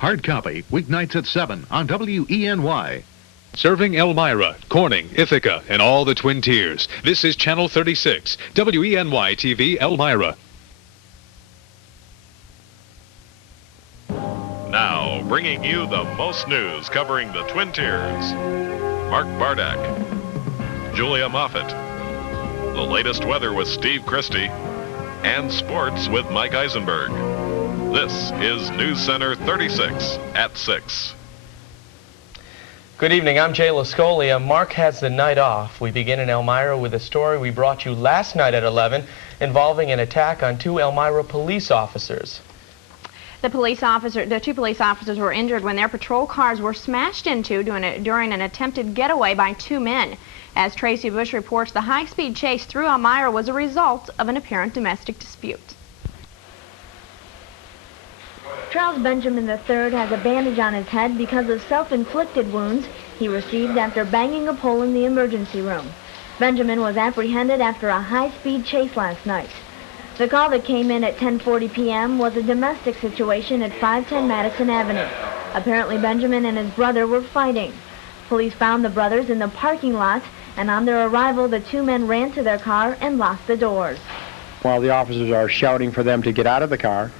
Hard copy, weeknights at 7 on WENY. Serving Elmira, Corning, Ithaca, and all the Twin Tiers. This is Channel 36, WENY TV, Elmira. Now, bringing you the most news covering the Twin Tiers. Mark Bardak, Julia Moffett, the latest weather with Steve Christie, and sports with Mike Eisenberg. This is News Center 36 at 6. Good evening, I'm Jay Lascolia. Mark has the night off. We begin in Elmira with a story we brought you last night at 11 involving an attack on two Elmira police officers. The two police officers were injured when their patrol cars were smashed into during an attempted getaway by two men. As Tracy Bush reports, the high-speed chase through Elmira was a result of an apparent domestic dispute. Charles Benjamin III has a bandage on his head because of self-inflicted wounds he received after banging a pole in the emergency room. Benjamin was apprehended after a high-speed chase last night. The call that came in at 10:40 p.m. was a domestic situation at 510 Madison Avenue. Apparently Benjamin and his brother were fighting. Police found the brothers in the parking lot, and on their arrival the two men ran to their car and locked the doors. While the officers are shouting for them to get out of the car,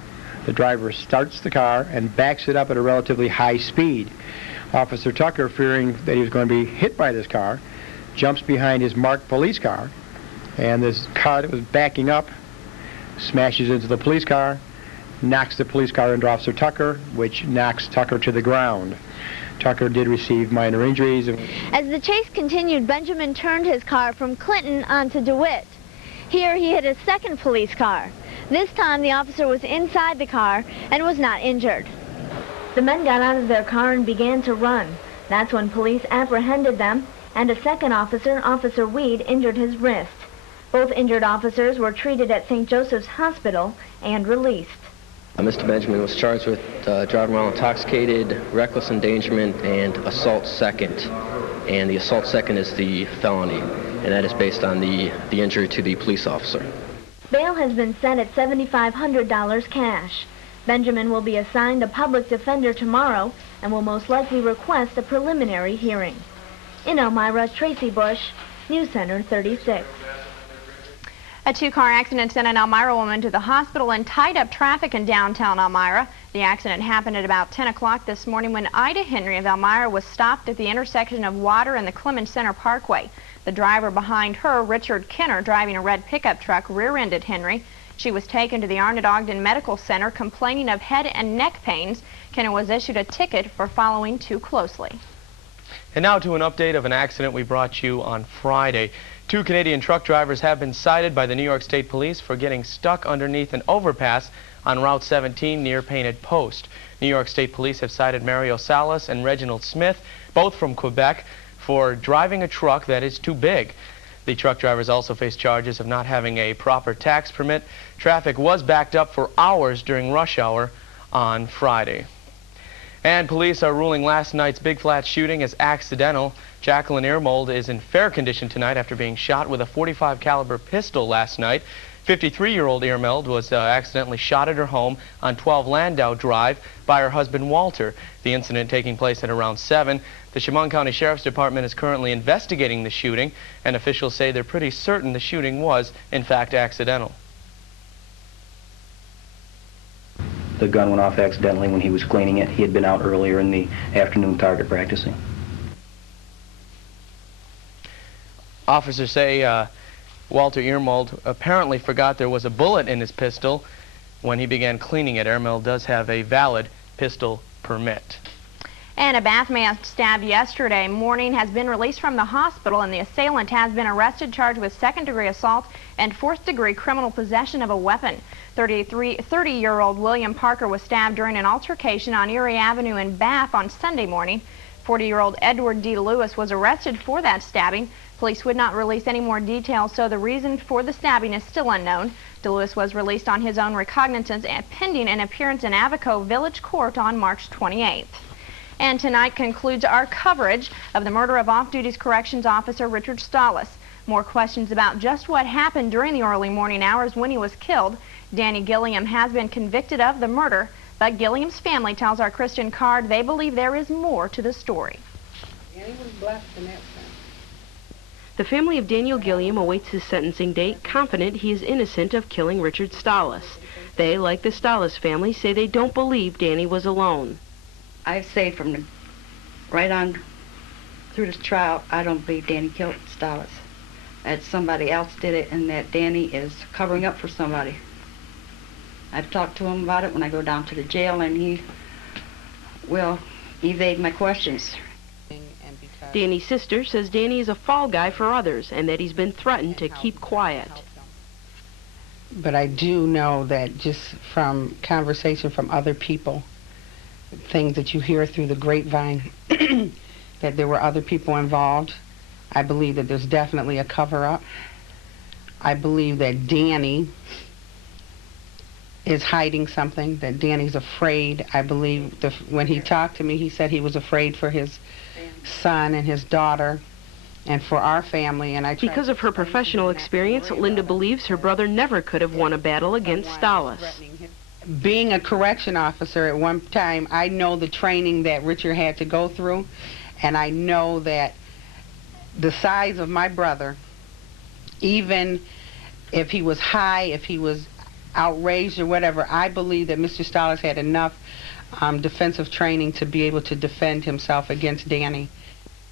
the driver starts the car and backs it up at a relatively high speed. Officer Tucker, fearing that he was going to be hit by this car, jumps behind his marked police car, and this car that was backing up smashes into the police car, knocks the police car into Officer Tucker, which knocks Tucker to the ground. Tucker did receive minor injuries. As the chase continued, Benjamin turned his car from Clinton onto DeWitt. Here he hit a second police car. This time the officer was inside the car and was not injured. The men got out of their car and began to run. That's when police apprehended them, and a second officer, Officer Weed, injured his wrist. Both injured officers were treated at St. Joseph's Hospital and released. Mr. Benjamin was charged with driving while intoxicated, reckless endangerment, and assault second. And the assault second is the felony, and that is based on the injury to the police officer. Bail has been set at $7,500 cash. Benjamin will be assigned a public defender tomorrow and will most likely request a preliminary hearing. In Elmira, Tracy Bush, News Center 36. A two-car accident sent an Elmira woman to the hospital and tied up traffic in downtown Elmira. The accident happened at about 10 o'clock this morning when Ida Henry of Elmira was stopped at the intersection of Water and the Clemens Center Parkway. The driver behind her, Richard Kenner, driving a red pickup truck, rear-ended Henry. She was taken to the Arnett Ogden Medical Center complaining of head and neck pains. Kenner was issued a ticket for following too closely. And now to an update of an accident we brought you on Friday. Two Canadian truck drivers have been cited by the New York State Police for getting stuck underneath an overpass on Route 17 near Painted Post. New York State Police have cited Mario Salas and Reginald Smith, both from Quebec, for driving a truck that is too big. The truck drivers also face charges of not having a proper tax permit. Traffic was backed up for hours during rush hour on Friday. And police are ruling last night's Big Flat shooting as accidental. Jacqueline Earmold is in fair condition tonight after being shot with a .45 caliber pistol last night. 53-year-old Earmold was accidentally shot at her home on 12 Landau Drive by her husband Walter. The incident taking place at around 7. The Chemung County Sheriff's Department is currently investigating the shooting, and officials say they're pretty certain the shooting was, in fact, accidental. The gun went off accidentally when he was cleaning it. He had been out earlier in the afternoon target practicing. Officers say Walter Earmold apparently forgot there was a bullet in his pistol when he began cleaning it. Earmold does have a valid pistol permit. And a bath man stabbed yesterday morning has been released from the hospital, and the assailant has been arrested, charged with second-degree assault and fourth-degree criminal possession of a weapon. 30-year-old William Parker was stabbed during an altercation on Erie Avenue in Bath on Sunday morning. 40-year-old Edward D. Lewis was arrested for that stabbing. Police would not release any more details, so the reason for the stabbing is still unknown. DeLewis was released on his own recognizance and pending an appearance in Avico Village Court on March 28th. And tonight concludes our coverage of the murder of off-duty corrections officer Richard Stollis. More questions about just what happened during the early morning hours when he was killed. Danny Gilliam has been convicted of the murder. But Gilliam's family tells our Christian Card they believe there is more to the story. Danny was blessed in that sense. The family of Daniel Gilliam awaits his sentencing date, confident he is innocent of killing Richard Stallis. They, like the Stallis family, say they don't believe Danny was alone. I've said from right on through this trial, I don't believe Danny killed Stallis. That somebody else did it and that Danny is covering up for somebody. I've talked to him about it when I go down to the jail, and he will evade my questions. Danny's sister says Danny is a fall guy for others and that he's been threatened to keep quiet. But I do know that just from conversation from other people, things that you hear through the grapevine, that there were other people involved. I believe that there's definitely a cover-up. I believe that Danny is hiding something, that Danny's afraid. I believe when he talked to me, he said he was afraid for his son and his daughter and for our family. And because of her professional experience, Linda believes her brother never could have won a battle against Stallis. Being a correction officer at one time, I know the training that Richard had to go through, and I know that the size of my brother, even if he was high, if he was outraged or whatever, I believe that Mr. Stallis had enough defensive training to be able to defend himself against Danny.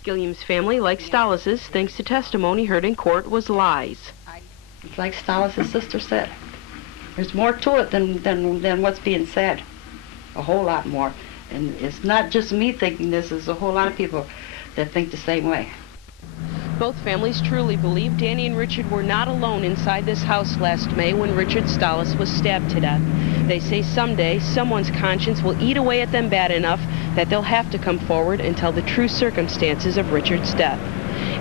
Gilliam's family, like Stallis's, thinks the testimony heard in court was lies. It's like Stallis' sister said. There's more to it than what's being said. A whole lot more. And it's not just me thinking this, there's a whole lot of people that think the same way. Both families truly believe Danny and Richard were not alone inside this house last May when Richard Stallis was stabbed to death. They say someday someone's conscience will eat away at them bad enough that they'll have to come forward and tell the true circumstances of Richard's death.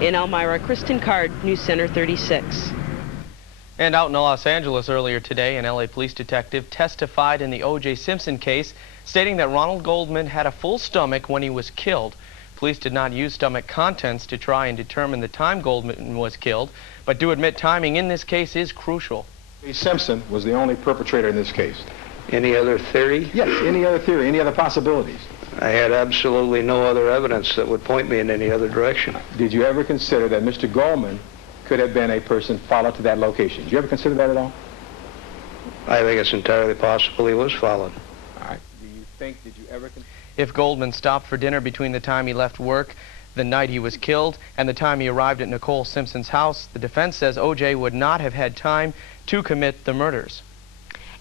In Elmira, Kristen Card, News Center 36. And out in Los Angeles earlier today, an LA police detective testified in the O.J. Simpson case, stating that Ronald Goldman had a full stomach when he was killed. Police did not use stomach contents to try and determine the time Goldman was killed, but do admit timing in this case is crucial. Simpson was the only perpetrator in this case. Any other theory? Yes, any other theory, any other possibilities? I had absolutely no other evidence that would point me in any other direction. Did you ever consider that Mr. Goldman could have been a person followed to that location? Did you ever consider that at all? I think it's entirely possible he was followed. All right. Do you think, did you ever consider... If Goldman stopped for dinner between the time he left work, the night he was killed, and the time he arrived at Nicole Simpson's house, the defense says O.J. would not have had time to commit the murders.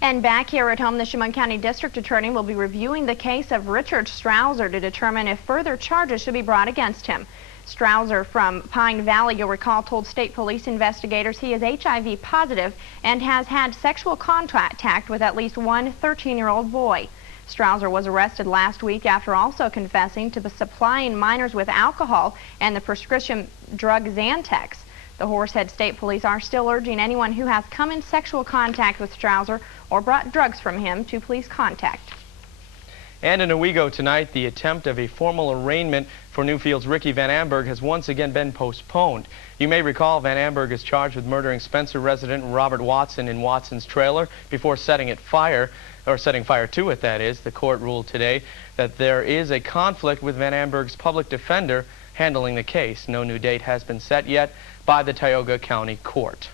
And back here at home, the Chemung County District Attorney will be reviewing the case of Richard Strouser to determine if further charges should be brought against him. Strouser from Pine Valley, you'll recall, told state police investigators he is HIV positive and has had sexual contact with at least one 13-year-old boy. Strouser was arrested last week after also confessing to supplying minors with alcohol and the prescription drug Xantex. The Horsehead State Police are still urging anyone who has come in sexual contact with Strouser or brought drugs from him to please contact. And in Owego tonight, the attempt of a formal arraignment for Newfield's Ricky Van Amberg has once again been postponed. You may recall Van Amberg is charged with murdering Spencer resident Robert Watson in Watson's trailer before setting fire to it, that is. The court ruled today that there is a conflict with Van Amberg's public defender handling the case. No new date has been set yet by the Tioga County Court.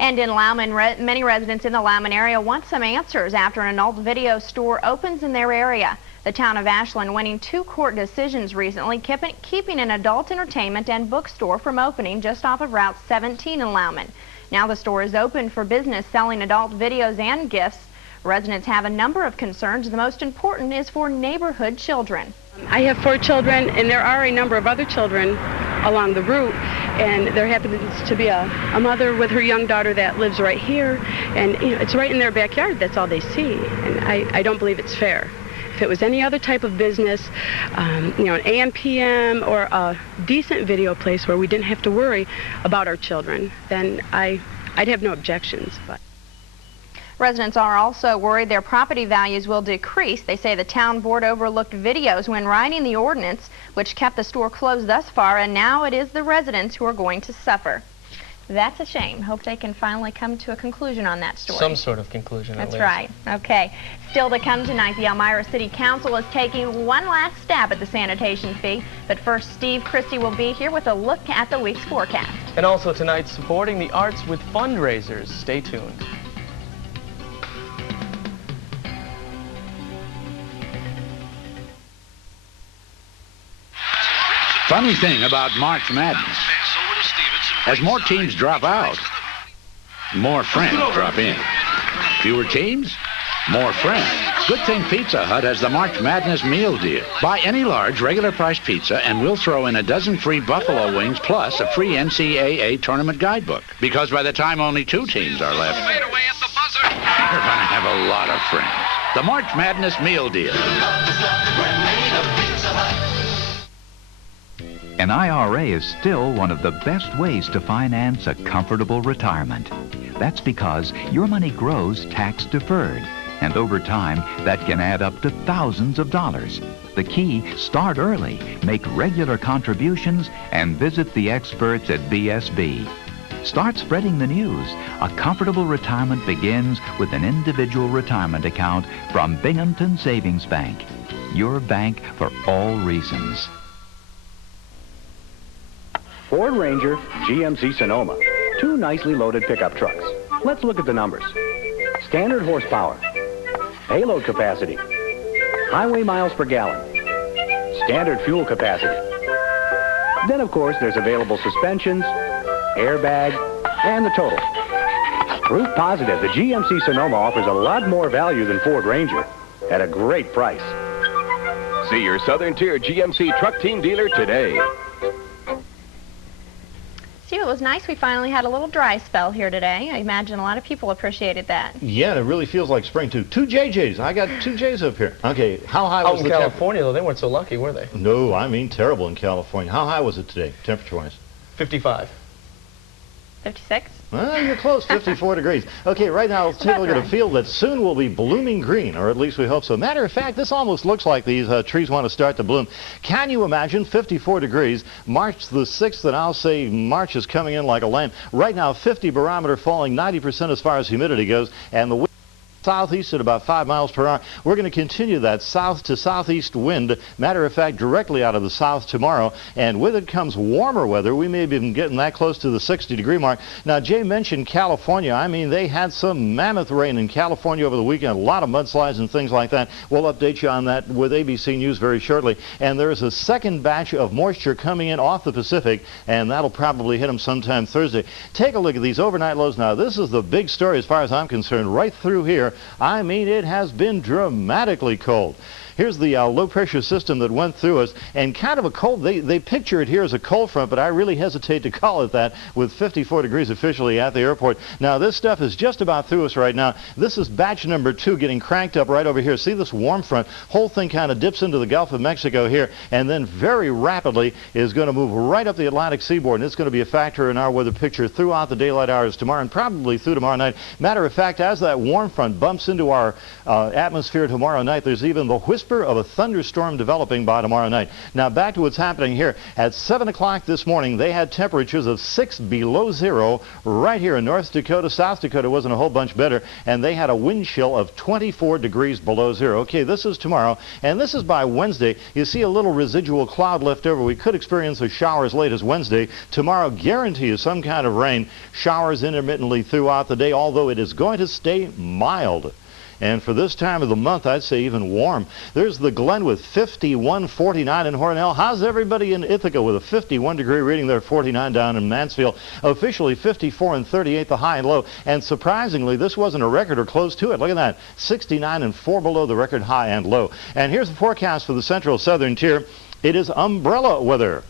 And in Loudoun, many residents in the Loudoun area want some answers after an adult video store opens in their area. The town of Ashland winning 2 court decisions recently, keeping an adult entertainment and bookstore from opening just off of Route 17 in Loudoun. Now the store is open for business, selling adult videos and gifts. Residents have a number of concerns. The most important is for neighborhood children. I have 4 children, and there are a number of other children along the route, and there happens to be a mother with her young daughter that lives right here, and it's right in their backyard. That's all they see, and I don't believe it's fair. If it was any other type of business, an AM, PM, or a decent video place where we didn't have to worry about our children, then I'd have no objections. But Residents are also worried their property values will decrease. They say the town board overlooked videos when writing the ordinance, which kept the store closed thus far, and now it is the residents who are going to suffer. That's a shame. Hope they can finally come to a conclusion on that story. Some sort of conclusion, That's at least. right. Okay. Still to come tonight, the Elmira City Council is taking one last stab at the sanitation fee. But first, Steve Christie will be here with a look at the week's forecast. And also tonight, supporting the arts with fundraisers. Stay tuned. Funny thing about March Madness, as more teams drop out, more friends drop in. Fewer teams, more friends. Good thing Pizza Hut has the March Madness meal deal. Buy any large regular price pizza and we'll throw in a dozen free buffalo wings plus a free NCAA tournament guidebook. Because by the time only 2 teams are left, you're gonna have a lot of friends. The March Madness meal deal. An IRA is still one of the best ways to finance a comfortable retirement. That's because your money grows tax-deferred, and over time, that can add up to thousands of dollars. The key, start early, make regular contributions, and visit the experts at BSB. Start spreading the news. A comfortable retirement begins with an individual retirement account from Binghamton Savings Bank. Your bank for all reasons. Ford Ranger, GMC Sonoma. 2 nicely loaded pickup trucks. Let's look at the numbers. Standard horsepower. Payload capacity. Highway miles per gallon. Standard fuel capacity. Then, of course, there's available suspensions, airbag, and the total. Proof positive, the GMC Sonoma offers a lot more value than Ford Ranger at a great price. See your Southern Tier GMC truck team dealer today. Steve, it was nice we finally had a little dry spell here today. I imagine a lot of people appreciated that. Yeah, and it really feels like spring, too. 2 JJs. I got 2 J's up here. Okay, how high was the temperature? Out in California, though, they weren't so lucky, were they? No, I mean terrible in California. How high was it today, temperature-wise? 55. 56? Well, you're close, 54 degrees. Okay, right now, let's take a look at a field that soon will be blooming green, or at least we hope so. Matter of fact, this almost looks like these trees want to start to bloom. Can you imagine 54 degrees, March the 6th, and I'll say March is coming in like a lamb. Right now, 50 barometer falling, 90% as far as humidity goes, and the wind southeast at about 5 miles per hour. We're going to continue that south to southeast wind, matter of fact, directly out of the south tomorrow, and with it comes warmer weather. We may be even getting that close to the 60-degree mark. Now, Jay mentioned California. I mean, they had some mammoth rain in California over the weekend, a lot of mudslides and things like that. We'll update you on that with ABC News very shortly. And there is a second batch of moisture coming in off the Pacific, and that'll probably hit them sometime Thursday. Take a look at these overnight lows now. This is the big story as far as I'm concerned. Right through here, I mean, it has been dramatically cold. Here's the low-pressure system that went through us, and kind of a cold, they picture it here as a cold front, but I really hesitate to call it that with 54 degrees officially at the airport. Now, this stuff is just about through us right now. This is batch number 2 getting cranked up right over here. See this warm front? Whole thing kind of dips into the Gulf of Mexico here, and then very rapidly is going to move right up the Atlantic seaboard, and it's going to be a factor in our weather picture throughout the daylight hours tomorrow and probably through tomorrow night. Matter of fact, as that warm front bumps into our atmosphere tomorrow night, there's even the whisper of a thunderstorm developing by tomorrow night. Now back to what's happening here. At 7 o'clock this morning, they had temperatures of 6 below zero right here in North Dakota. South Dakota wasn't a whole bunch better, and they had a wind chill of 24 degrees below zero. Okay, this is tomorrow, and this is by Wednesday. You see a little residual cloud left over. We could experience a shower as late as Wednesday. Tomorrow, guarantee you some kind of rain. Showers intermittently throughout the day, although it is going to stay mild. And for this time of the month, I'd say even warm. There's the Glen with 51.49 in Hornell. How's everybody in Ithaca with a 51-degree reading there, 49 down in Mansfield? Officially 54 and 38, the high and low. And surprisingly, this wasn't a record or close to it. Look at that, 69 and 4 below the record high and low. And here's the forecast for the central southern tier. It is umbrella weather.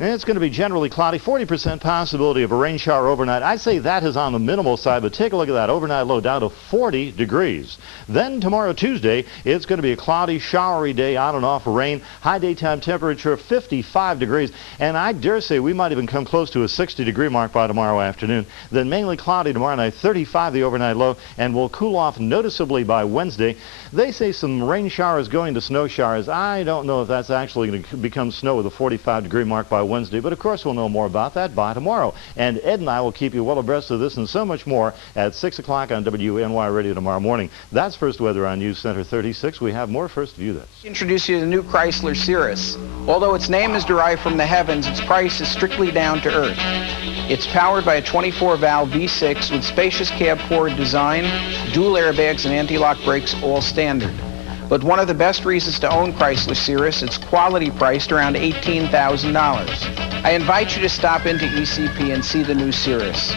And it's going to be generally cloudy, 40% possibility of a rain shower overnight. I'd say that is on the minimal side, but take a look at that overnight low down to 40 degrees. Then tomorrow, Tuesday, it's going to be a cloudy, showery day, on and off rain. High daytime temperature, 55 degrees. And I dare say we might even come close to a 60-degree mark by tomorrow afternoon. Then mainly cloudy tomorrow night, 35 the overnight low, and will cool off noticeably by Wednesday. They say some rain showers going to snow showers. I don't know if that's actually going to become snow with a 45-degree mark by Wednesday. Wednesday. But of course, we'll know more about that by tomorrow. And Ed and I will keep you well abreast of this and so much more at 6 o'clock on WNY Radio tomorrow morning. That's First Weather on News Center 36. We have more. First, view this. Introduce you to the new Chrysler Cirrus. Although its name is derived from the heavens, its price is strictly down to earth. It's powered by a 24-valve V6 with spacious cab-forward design, dual airbags, and anti-lock brakes, all standard. But one of the best reasons to own Chrysler Cirrus, it's quality priced around $18,000. I invite you to stop into ECP and see the new Cirrus.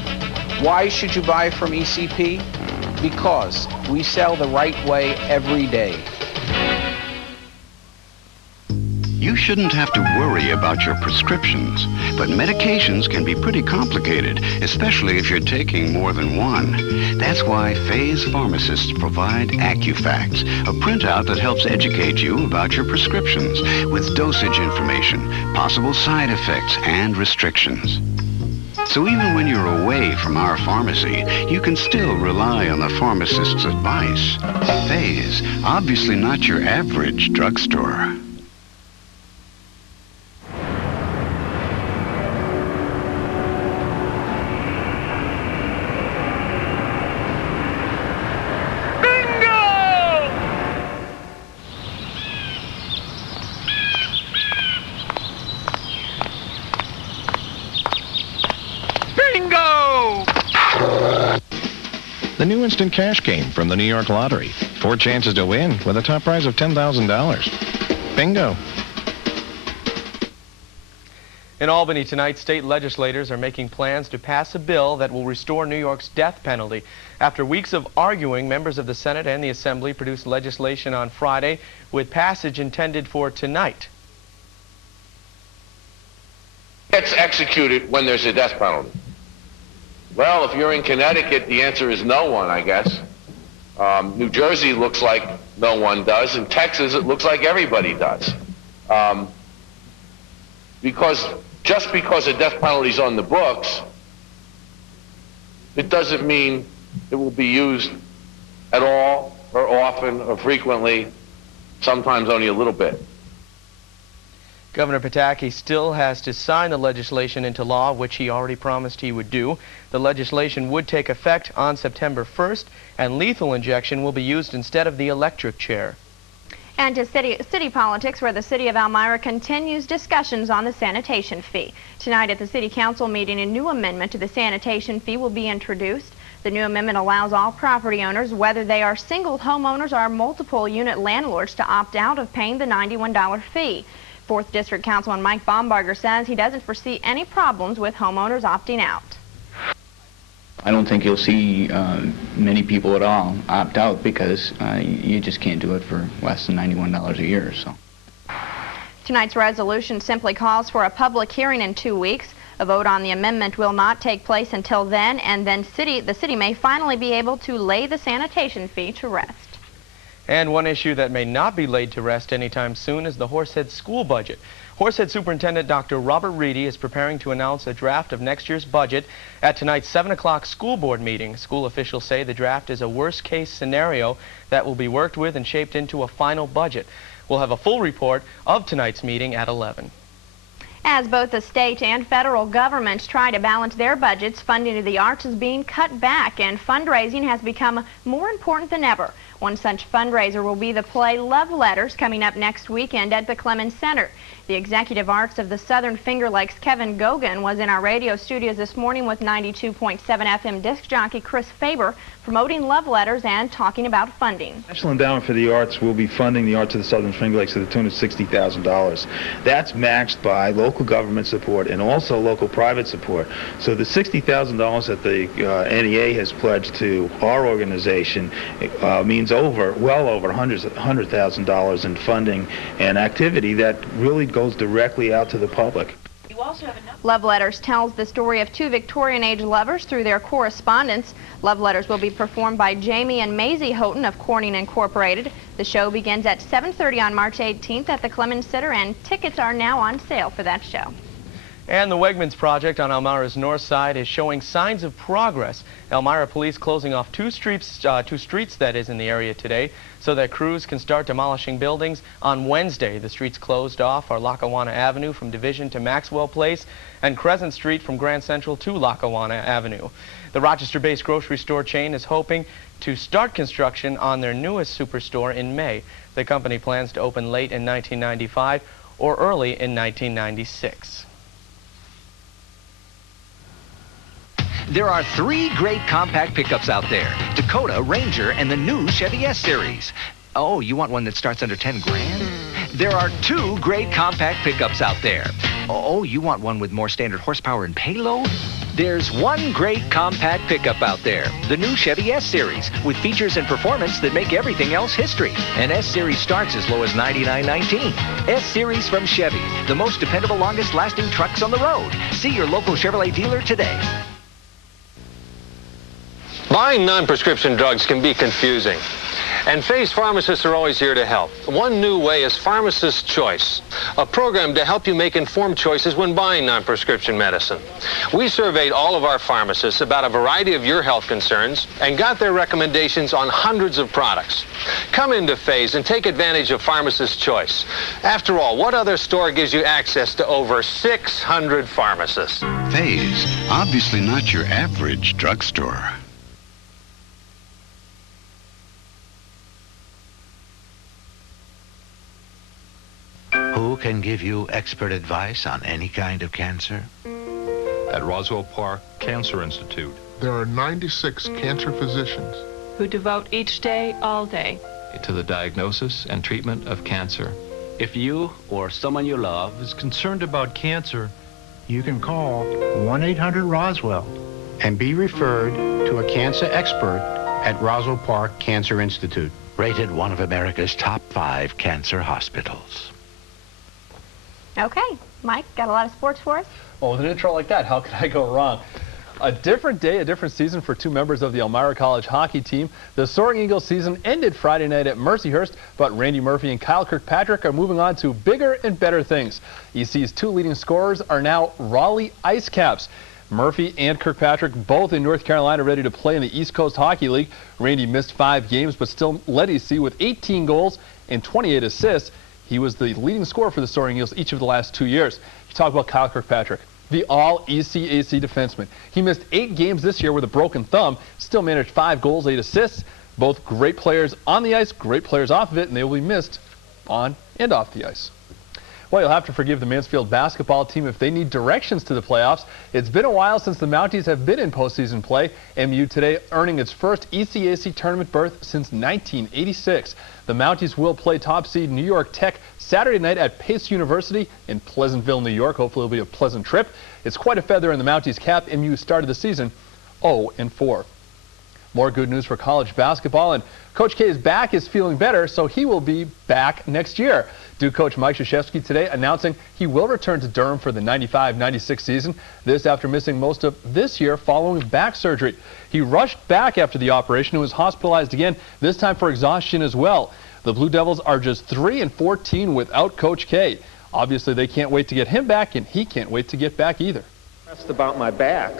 Why should you buy from ECP? Because we sell the right way every day. You shouldn't have to worry about your prescriptions, but medications can be pretty complicated, especially if you're taking more than one. That's why Phase pharmacists provide AccuFacts, a printout that helps educate you about your prescriptions with dosage information, possible side effects, and restrictions. So even when you're away from our pharmacy, you can still rely on the pharmacist's advice. Phase, obviously not your average drugstore. The new instant cash game from the New York Lottery. 4 chances to win with a top prize of $10,000. Bingo. In Albany tonight, state legislators are making plans to pass a bill that will restore New York's death penalty. After weeks of arguing, members of the Senate and the Assembly produced legislation on Friday with passage intended for tonight. Gets executed when there's a death penalty. Well, if you're in Connecticut, the answer is no one, I guess. New Jersey looks like no one does. In Texas, it looks like everybody does. Just because a death penalty is on the books, it doesn't mean it will be used at all, or often, or frequently, sometimes only a little bit. Governor Pataki still has to sign the legislation into law, which he already promised he would do. The legislation would take effect on September 1st, and lethal injection will be used instead of the electric chair. And to city politics, where the city of Elmira continues discussions on the sanitation fee. Tonight at the city council meeting, a new amendment to the sanitation fee will be introduced. The new amendment allows all property owners, whether they are single homeowners or multiple unit landlords, to opt out of paying the $91 fee. 4th District Councilman Mike Baumbarger says he doesn't foresee any problems with homeowners opting out. I don't think you'll see many people at all opt out because you just can't do it for less than $91 a year. So tonight's resolution simply calls for a public hearing in 2 weeks. A vote on the amendment will not take place until then, and then the city may finally be able to lay the sanitation fee to rest. And one issue that may not be laid to rest anytime soon is the Horsehead school budget. Horsehead Superintendent Dr. Robert Reedy is preparing to announce a draft of next year's budget at tonight's 7 o'clock school board meeting. School officials say the draft is a worst-case scenario that will be worked with and shaped into a final budget. We'll have a full report of tonight's meeting at 11. As both the state and federal governments try to balance their budgets, funding of the arts is being cut back, and fundraising has become more important than ever. One such fundraiser will be the play Love Letters, coming up next weekend at the Clemens Center. The executive arts of the Southern Finger Lakes, Kevin Gogan, was in our radio studios this morning with 92.7 FM disc jockey Chris Faber, promoting Love Letters and talking about funding. National Endowment for the Arts will be funding the arts of the Southern Finger Lakes to the tune of $60,000. That's matched by local government support and also local private support. So the $60,000 that the NEA has pledged to our organization means well over $100,000 in funding and activity that really goes directly out to the public. Love Letters tells the story of 2 Victorian-age lovers through their correspondence. Love Letters will be performed by Jamie and Maisie Houghton of Corning Incorporated. The show begins at 7:30 on March 18th at the Clemens Center, and tickets are now on sale for that show. And the Wegmans project on Elmira's north side is showing signs of progress. Elmira police closing off two streets that is in the area today so that crews can start demolishing buildings. On Wednesday, the streets closed off are Lackawanna Avenue from Division to Maxwell Place and Crescent Street from Grand Central to Lackawanna Avenue. The Rochester-based grocery store chain is hoping to start construction on their newest superstore in May. The company plans to open late in 1995 or early in 1996. There are 3 great compact pickups out there: Dakota, Ranger, and the new Chevy S-Series. Oh, you want one that starts under 10 grand? There are 2 great compact pickups out there. Oh, you want one with more standard horsepower and payload? There's 1 great compact pickup out there, the new Chevy S-Series, with features and performance that make everything else history. An S-Series starts as low as $99.19. S-Series from Chevy, the most dependable, longest-lasting trucks on the road. See your local Chevrolet dealer today. Buying non-prescription drugs can be confusing, and Faye's pharmacists are always here to help. One new way is Pharmacist's Choice, a program to help you make informed choices when buying non-prescription medicine. We surveyed all of our pharmacists about a variety of your health concerns and got their recommendations on hundreds of products. Come into Faye's and take advantage of Pharmacist's Choice. After all, what other store gives you access to over 600 pharmacists? Faye's, obviously not your average drugstore. Who can give you expert advice on any kind of cancer? At Roswell Park Cancer Institute, there are 96 cancer physicians who devote each day, all day, to the diagnosis and treatment of cancer. If you or someone you love is concerned about cancer, you can call 1-800-ROSWELL and be referred to a cancer expert at Roswell Park Cancer Institute. Rated one of America's top 5 cancer hospitals. Okay, Mike, got a lot of sports for us? Well, with an intro like that, how could I go wrong? A different day, a different season for 2 members of the Elmira College hockey team. The Soaring Eagles season ended Friday night at Mercyhurst, but Randy Murphy and Kyle Kirkpatrick are moving on to bigger and better things. EC's 2 leading scorers are now Raleigh Ice Caps. Murphy and Kirkpatrick both in North Carolina ready to play in the East Coast Hockey League. Randy missed 5 games, but still led EC with 18 goals and 28 assists. He was the leading scorer for the Soaring Eagles each of the last 2 years. You talk about Kyle Kirkpatrick, the all-ECAC defenseman. He missed 8 games this year with a broken thumb, still managed 5 goals, 8 assists. Both great players on the ice, great players off of it, and they will be missed on and off the ice. Well, you'll have to forgive the Mansfield basketball team if they need directions to the playoffs. It's been a while since the Mounties have been in postseason play. MU today earning its first ECAC tournament berth since 1986. The Mounties will play top seed New York Tech Saturday night at Pace University in Pleasantville, New York. Hopefully it'll be a pleasant trip. It's quite a feather in the Mounties' cap. MU started the season 0-4. More good news for college basketball, and Coach K's back is feeling better, so he will be back next year. Duke coach Mike Krzyzewski today announcing he will return to Durham for the 95-96 season. This after missing most of this year following back surgery. He rushed back after the operation and was hospitalized again, this time for exhaustion as well. The Blue Devils are just 3-14 without Coach K. Obviously, they can't wait to get him back, and he can't wait to get back either. Stressed about my back,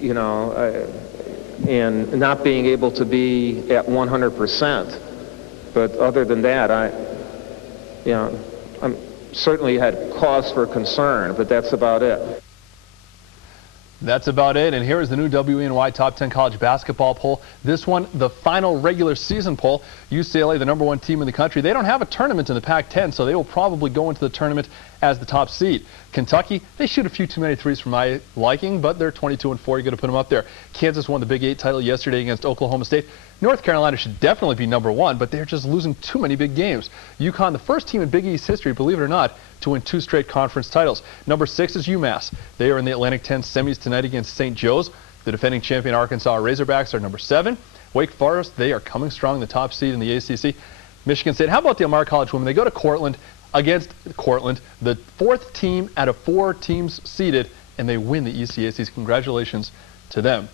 you know, and not being able to be at 100%. But other than that, I'm certainly had cause for concern, but that's about it. That's about it, and here is the new WENY Top 10 College Basketball poll. This one, the final regular season poll. UCLA, the #1 team in the country, they don't have a tournament in the Pac-10, so they will probably go into the tournament as the top seed. Kentucky, they shoot a few too many threes for my liking, but they're 22-4. You're going to put them up there. Kansas won the Big 8 title yesterday against Oklahoma State. North Carolina should definitely be #1, but they're just losing too many big games. UConn, the first team in Big East history, believe it or not, to win 2 straight conference titles. #6 is UMass. They are in the Atlantic 10 semis tonight against St. Joe's. The defending champion Arkansas Razorbacks are #7. Wake Forest, they are coming strong, the top seed in the ACC. Michigan State, how about the Elmira College women? They go to Cortland against Cortland, the 4th team out of 4 teams seeded, and they win the ECACs. Congratulations to them.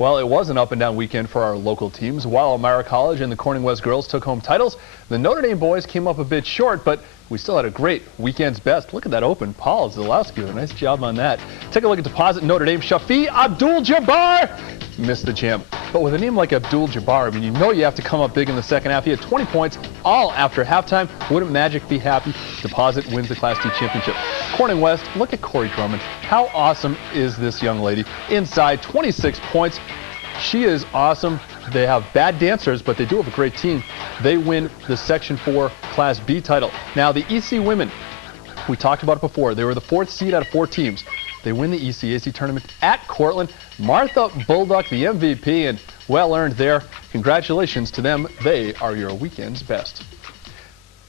Well, it was an up-and-down weekend for our local teams. While Elmira College and the Corning West girls took home titles, the Notre Dame boys came up a bit short, but we still had a great weekend's best. Look at that open. Paul Zalowski, nice job on that. Take a look at Deposit Notre Dame. Shafi Abdul-Jabbar missed the jam. But with a name like Abdul-Jabbar, I mean, you know you have to come up big in the second half. He had 20 points all after halftime. Wouldn't Magic be happy? Deposit wins the Class D championship. Corning West, look at Corey Drummond. How awesome is this young lady? Inside, 26 points. She is awesome. They have bad dancers, but they do have a great team. They win the Section 4 Class B title. Now, the EC women, we talked about it before. They were the 4th seed out of 4 teams. They win the ECAC tournament at Cortland. Martha Bulldog, the MVP, and well earned there. Congratulations to them. They are your weekend's best.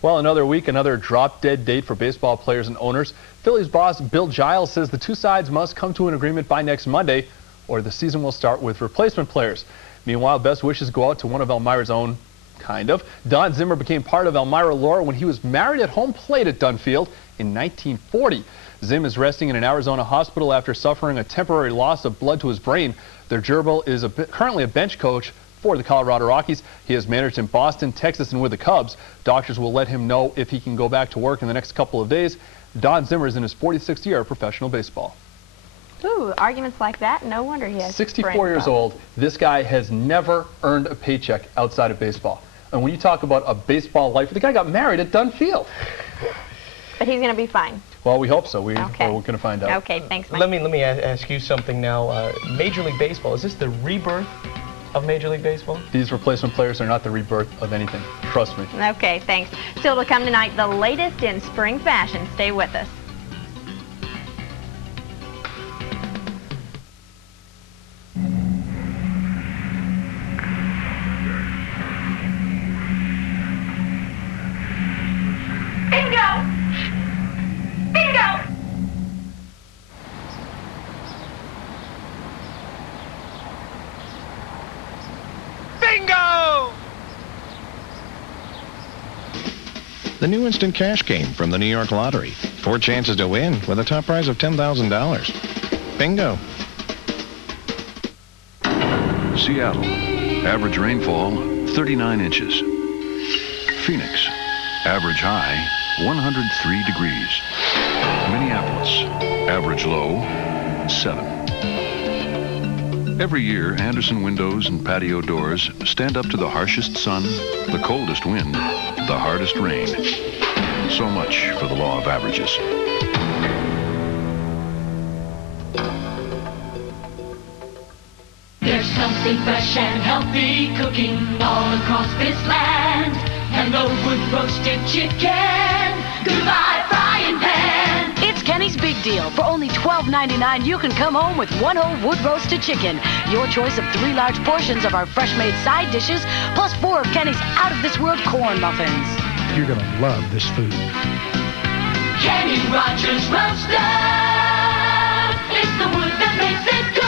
Well, another week, another drop-dead date for baseball players and owners. Phillies boss Bill Giles says the two sides must come to an agreement by next Monday, or the season will start with replacement players. Meanwhile, best wishes go out to one of Elmira's own, kind of. Don Zimmer became part of Elmira lore when he was married at home plate at Dunfield in 1940. Zim is resting in an Arizona hospital after suffering a temporary loss of blood to his brain. Their gerbil is currently a bench coach for the Colorado Rockies. He has managed in Boston, Texas, and with the Cubs. Doctors will let him know if he can go back to work in the next couple of days. Don Zimmer is in his 46th year of professional baseball. Ooh, arguments like that, no wonder he has 64 years old. This guy has never earned a paycheck outside of baseball. And when you talk about a baseball life, the guy got married at Dunfield. But he's going to be fine. Well, we hope so. We're Okay. going to find out. Okay, thanks, Mike. Let me ask you something now. Major League Baseball, is this the rebirth of Major League Baseball? These replacement players are not the rebirth of anything. Trust me. Okay, thanks. Still to come tonight, the latest in spring fashion. Stay with us. Bingo! Bingo! Bingo! The new instant cash game from the New York Lottery. 4 chances to win with a top prize of $10,000. Bingo. Seattle, average rainfall 39 inches. Phoenix, average high 103 degrees. Minneapolis, average low 7. Every year, Andersen windows and patio doors stand up to the harshest sun, the coldest wind, the hardest rain. So much for the law of averages. There's something fresh and healthy cooking all across this land. Hello, wood roasted chicken. Goodbye, frying pan. It's Kenny's Big Deal. For only $12.99, you can come home with 1 whole wood roasted chicken. Your choice of 3 large portions of our fresh-made side dishes, plus 4 of Kenny's out-of-this-world corn muffins. You're going to love this food. Kenny Rogers Roaster. It's the wood that makes it good.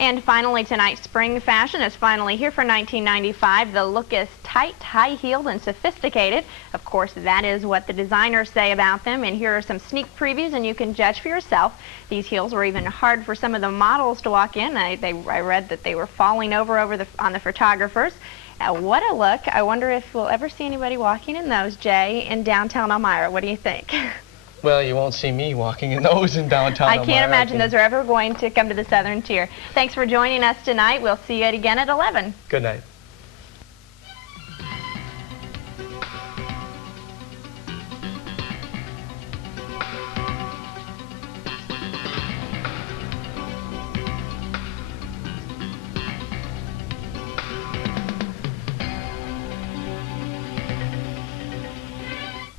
And finally tonight, spring fashion is finally here for 1995. The look is tight, high-heeled, and sophisticated. Of course, that is what the designers say about them. And here are some sneak previews, and you can judge for yourself. These heels were even hard for some of the models to walk in. I read that they were falling over on the photographers. What a look. I wonder if we'll ever see anybody walking in those, Jay, in downtown Elmira. What do you think? Well, you won't see me walking in those in downtown I can't imagine those are ever going to come to the Southern Tier. Thanks for joining us tonight. We'll see you again at 11. Good night.